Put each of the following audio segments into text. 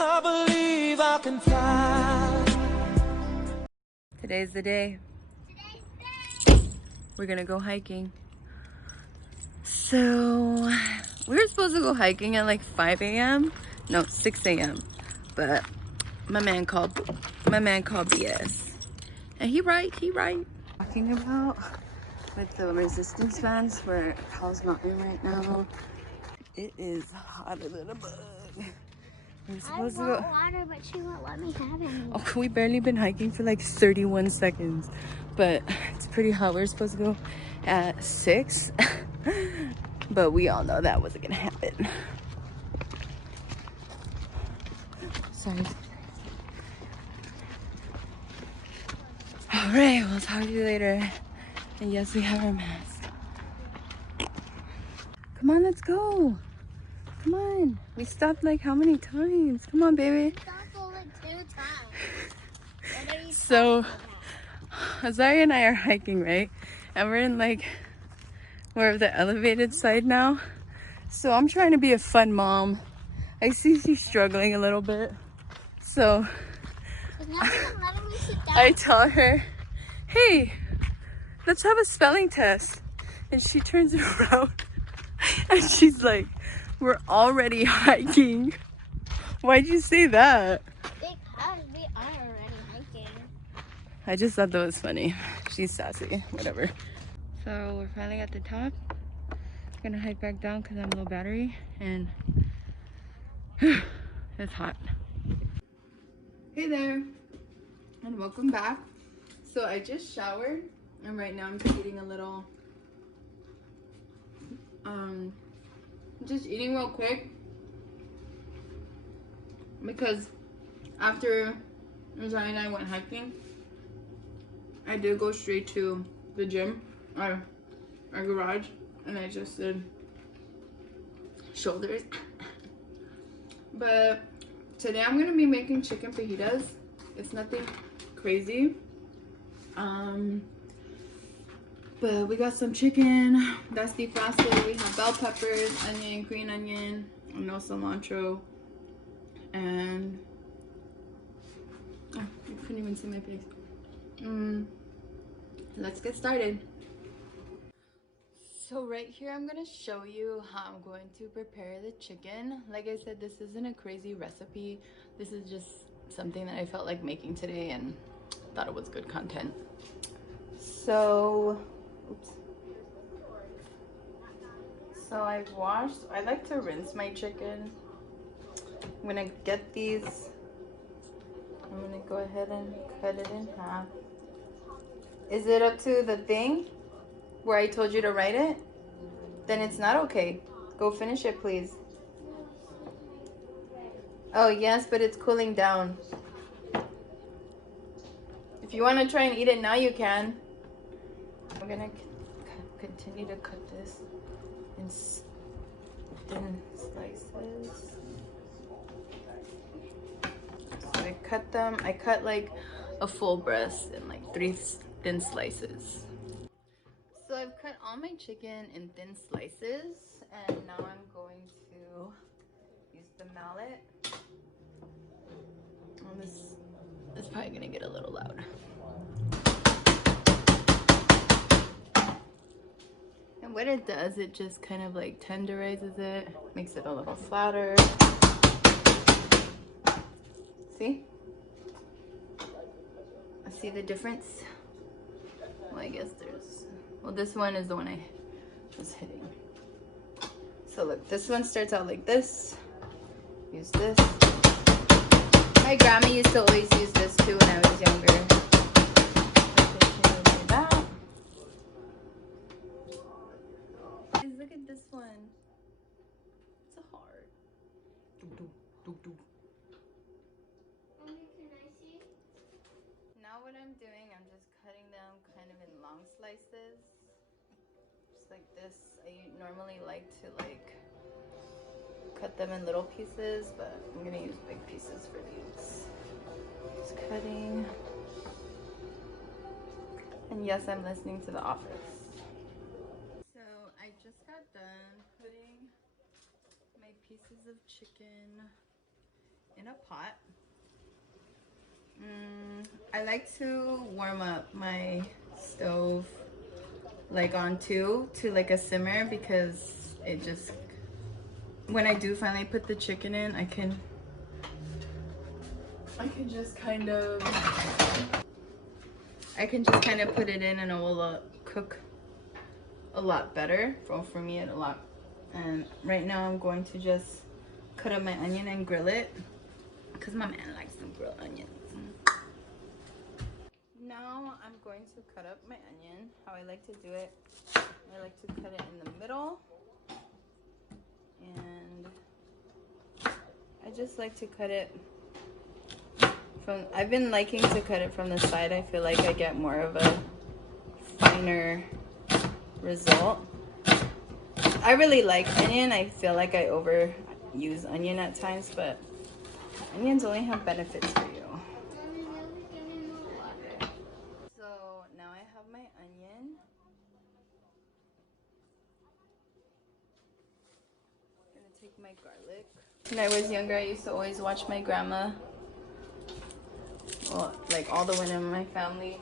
I believe I can fly. Today's the day. We're gonna go hiking. So we were supposed to go hiking at like 5 a.m. No, 6 a.m. But my man called BS. And he right. Talking about with the resistance bands for How's Mountain right now. It is hot as a bug. We're supposed to go. Water, but she won't let me have any. Oh, we barely been hiking for like 31 seconds, but it's pretty hot. We're supposed to go at 6, but we all know that wasn't gonna happen. Sorry. All right, we'll talk to you later. And yes, we have our mask. Come on, let's go. Come on. We stopped like how many times? Come on, baby. We stopped only 2 times. What are you So, talking about? Azari and I are hiking, right? And we're in like more of the elevated side now. So I'm trying to be a fun mom. I see she's struggling a little bit. So She's not even letting me sit down. I tell her, hey, let's have a spelling test. And she turns around and she's like, we're already hiking. Why'd you say that? Because we are already hiking. I just thought that was funny. She's sassy, whatever. So we're finally at the top. Gonna hike back down because I'm low battery and it's hot. Hey there, and welcome back. So I just showered and right now I'm just eating a little, just eating real quick because after Rosari and I went hiking, I did go straight to the gym, our garage, and I just did shoulders. But today I'm gonna be making chicken fajitas. It's nothing crazy. But we got some chicken that's defrosted. We have bell peppers, onion, green onion, no cilantro, and oh, you couldn't even see my face. Let's get started. So right here, I'm gonna show you how I'm going to prepare the chicken. Like I said, this isn't a crazy recipe. This is just something that I felt like making today and thought it was good content. So, oops. So I've washed, I like to rinse my chicken. I'm gonna get these, I'm gonna go ahead and cut it in half. Is it up to the thing where I told you to write it? Then it's not okay. Go finish it, please. Oh yes, but it's cooling down. If you want to try and eat it now, you can. I'm gonna continue to cut this in thin slices. So I cut like a full breast in like 3 thin slices. So I've cut all my chicken in thin slices, and now I'm going to use the mallet. Oh, this is probably gonna get a little loud. And what it does, it just kind of like tenderizes it, makes it a little flatter. See? See the difference? Well, I guess there's, well, this one is the one I was hitting. So look, this one starts out like this. Use this. My grandma used to always use this too when I was younger. Continue like that. Guys, look at this one. It's a heart. Mommy, can I see? Now what I'm doing, I'm just cutting them kind of in long slices. Just like this. I normally like to like cut them in little pieces, but I'm gonna use big pieces for these. Just cutting. And yes, I'm listening to The Office. So I just got done putting my pieces of chicken in a pot. I like to warm up my stove like on 2 to like a simmer, because it just, when I do finally put the chicken in, I can just kind of put it in and it will cook a lot better. Well, for me, a lot. And right now I'm going to just cut up my onion and grill it, because my man likes some grilled onions. Now I'm going to cut up my onion. How I like to do it, I like to cut it in the middle, and I just like to cut it from, I've been liking to cut it from the side. I feel like I get more of a finer result. I really like onion. I feel like I overuse onion at times, but onions only have benefits for you. So now I have my onion. I'm gonna take my garlic. When I was younger, I used to always watch my grandma, well, like all the women in my family,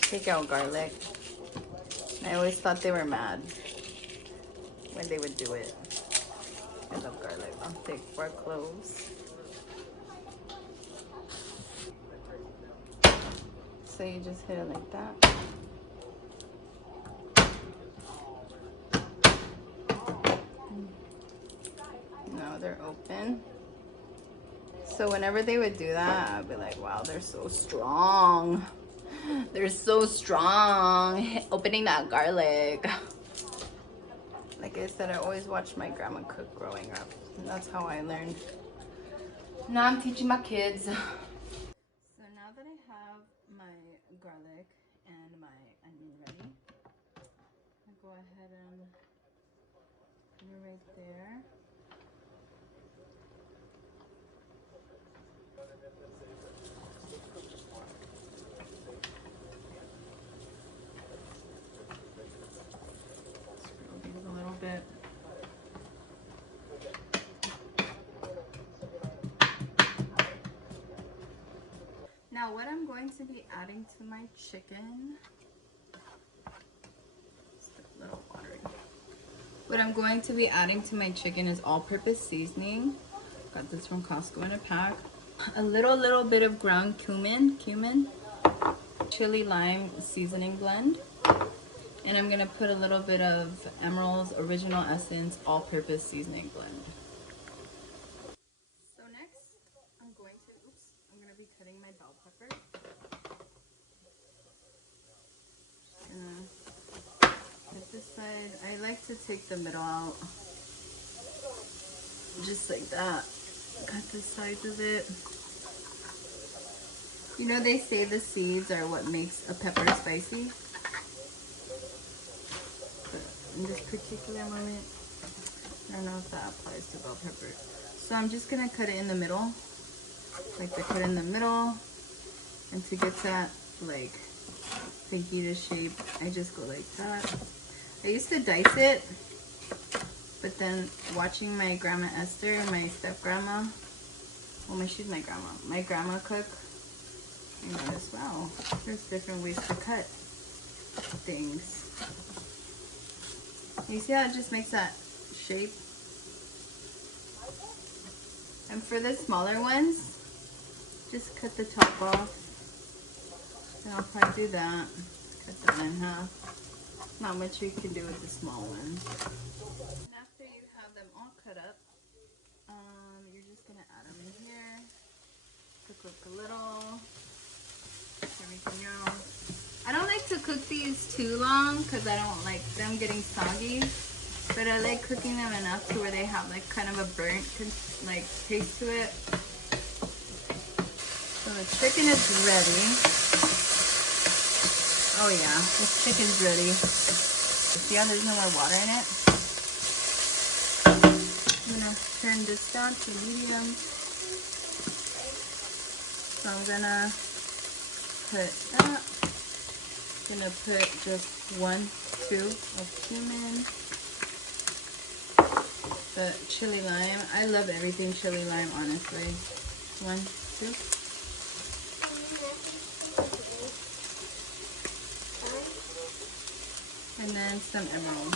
take out garlic. I always thought they were mad when they would do it. I love garlic. I'll take 4 cloves. So you just hit it like that. Now they're open. So whenever they would do that, I'd be like, wow, they're so strong. They're so strong. Opening that garlic. Like I said, I always watched my grandma cook growing up. And that's how I learned. Now I'm teaching my kids. So now that I have my garlic and my onion ready, I'll go ahead and put it right there. Screw a little bit. Now what I'm going to be adding to my chicken, just a little watery. What I'm going to be adding to my chicken is all-purpose seasoning. Got this from Costco in a pack. A little bit of ground cumin, chili lime seasoning blend. And I'm gonna put a little bit of Emerald's Original Essence all-purpose seasoning blend. So next, I'm gonna be cutting my bell pepper. Cut this side. I like to take the middle out, just like that. Cut the sides of it. You know, they say the seeds are what makes a pepper spicy. But in this particular moment, I don't know if that applies to bell pepper. So I'm just gonna cut it in the middle. Like to cut in the middle. And to get that like fajita shape, I just go like that. I used to dice it, but then watching my grandma Esther, my step grandma, well, she's my grandma. My grandma cook, I noticed, wow, there's different ways to cut things. You see how it just makes that shape? And for the smaller ones, just cut the top off. And I'll probably do that. Cut that in half. Not much you can do with the small ones. And after you have them all cut up, you're just gonna add them in here. Cook a little. Everything else. I don't like to cook these too long because I don't like them getting soggy. But I like cooking them enough to where they have like kind of a burnt like taste to it. So the chicken is ready. Oh yeah, this chicken's ready. See how there's no more water in it? I'm gonna turn this down to medium. So I'm gonna put that. Gonna put just 1, 2 of cumin. the chili lime. I love everything chili lime, honestly. 1, 2. And then some emerald.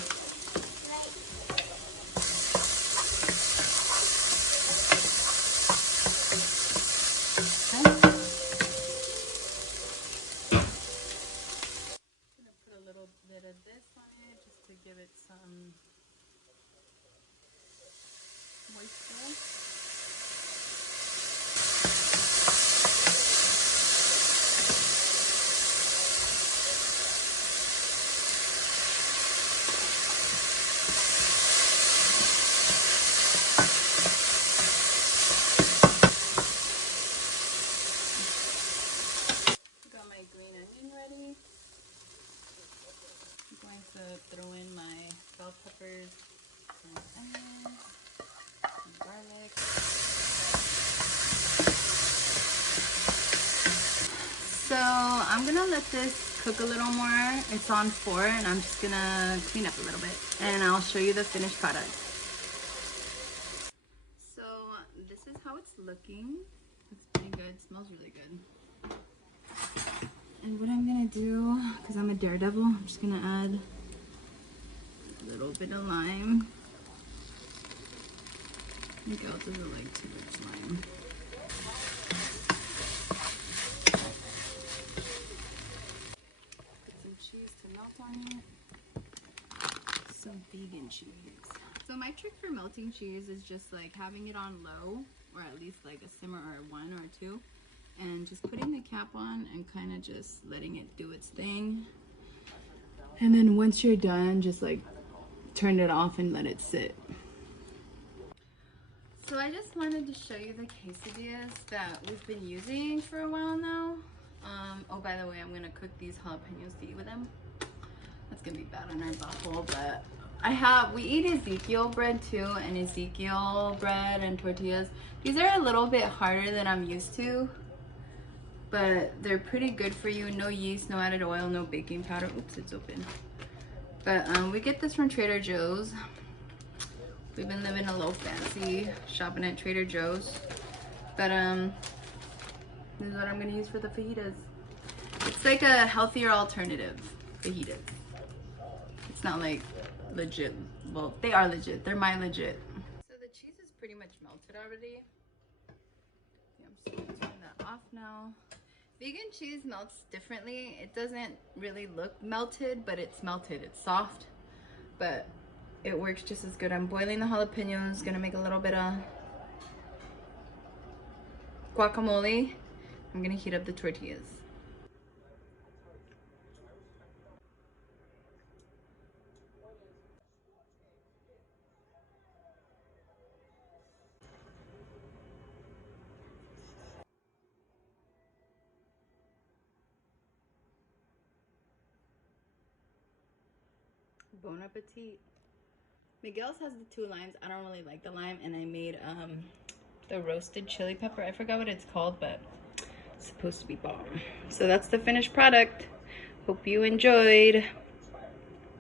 Okay. I'm gonna put a little bit of this on it just to give it some moisture. Got my green onion ready. I'm going to throw in my bell peppers and onions and garlic. So I'm gonna let this cook a little more. It's on 4 and I'm just gonna clean up a little bit and I'll show you the finished product. So this is how it's looking. It's pretty good. It smells really good. And what I'm gonna do, because I'm a daredevil, I'm just gonna add a little bit of lime. Miguel doesn't like too much lime. Put some cheese to melt on it. Some vegan cheese. So my trick for melting cheese is just like having it on low, or at least like a simmer or 1 or 2. And just putting the cap on and kind of just letting it do its thing. And then once you're done, just like turn it off and let it sit. So I just wanted to show you the quesadillas that we've been using for a while now. Oh, by the way, I'm gonna cook these jalapenos to eat with them. That's gonna be bad on our butthole, but we eat Ezekiel bread too, and Ezekiel bread and tortillas. These are a little bit harder than I'm used to, but they're pretty good for you. No yeast, no added oil, no baking powder. Oops, it's open. But we get this from Trader Joe's. We've been living a little fancy, shopping at Trader Joe's. But this is what I'm gonna use for the fajitas. It's like a healthier alternative, fajitas. It's not like legit. Well, they are legit. They're my legit. So the cheese is pretty much melted already. Yeah, I'm just gonna turn that off now. Vegan cheese melts differently. It doesn't really look melted, but it's melted. It's soft, but it works just as good. I'm boiling the jalapenos, gonna make a little bit of guacamole. I'm gonna heat up the tortillas. Bon appetit. Miguel's has the 2 limes. I don't really like the lime, and I made the roasted chili pepper. I forgot what it's called, but it's supposed to be bomb. So that's the finished product. Hope you enjoyed.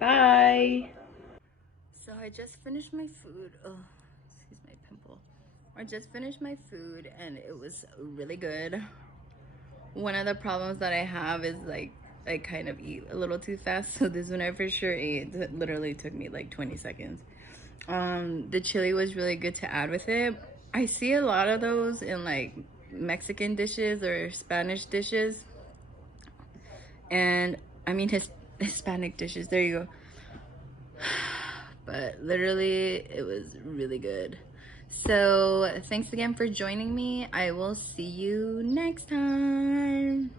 Bye. So I just finished my food. Oh, excuse my pimple. I just finished my food and it was really good. One of the problems that I have is like I kind of eat a little too fast, so this one I for sure ate. It literally took me like 20 seconds. The chili was really good to add with it. I see a lot of those in like Mexican dishes or Spanish dishes, and I mean Hispanic dishes, there you go. But literally it was really good. So thanks again for joining me. I will see you next time.